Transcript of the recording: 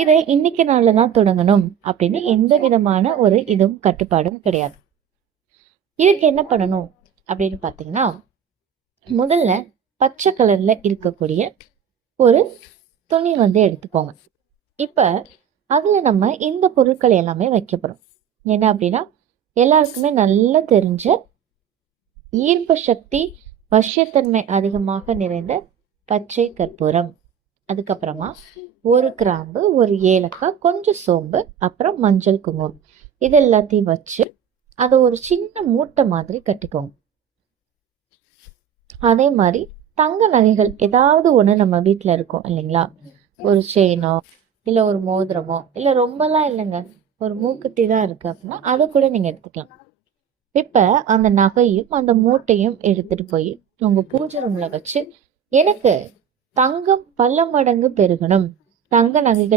இதை இன்னைக்கு நாள்ல தான் தொடங்கணும் அப்படின்னு எந்த விதமான ஒரு இதுவும் கட்டுப்பாடும் கிடையாது. இதுக்கு என்ன பண்ணணும் அப்படின்னு பாத்தீங்கன்னா, முதல்ல பச்சை கலர்ல இருக்கக்கூடிய ஒரு துணி எடுத்துக்கோங்க. இப்ப அதுல நம்ம இந்த பொருட்கள் எல்லாமே வைக்க போறோம். என்ன அப்படின்னா, எல்லாருக்குமே நல்லா தெரிஞ்ச ஈர்ப்பு சக்தி, வசியத்தன்மை அதிகமாக நிறைந்த பச்சை கற்பூரம், அதுக்கப்புறமா ஒரு கிராம்பு, ஒரு ஏலக்காய், கொஞ்சம் சோம்பு, அப்புறம் மஞ்சள், குங்குமம், இது எல்லாத்தையும் வச்சு அதை ஒரு சின்ன மூட்டை மாதிரி கட்டிக்கோங்க. அதே மாதிரி தங்க நகைகள் ஏதாவது ஒண்ணு நம்ம வீட்டுல இருக்கும் இல்லைங்களா, ஒரு செயினோ இல்ல ஒரு மோதிரமோ, இல்ல ரொம்பலாம் இல்லைங்க, ஒரு மூக்குத்தி தான் இருக்கு அப்படின்னா அதை கூட நீங்க எடுத்துக்கலாம். இப்ப அந்த நகையும் அந்த மூட்டையும் எடுத்துட்டு போய் உங்க பூஜை ரூம்ல வச்சு, எனக்கு தங்கம் பல மடங்கு பெருகணும், தங்க நகைகள்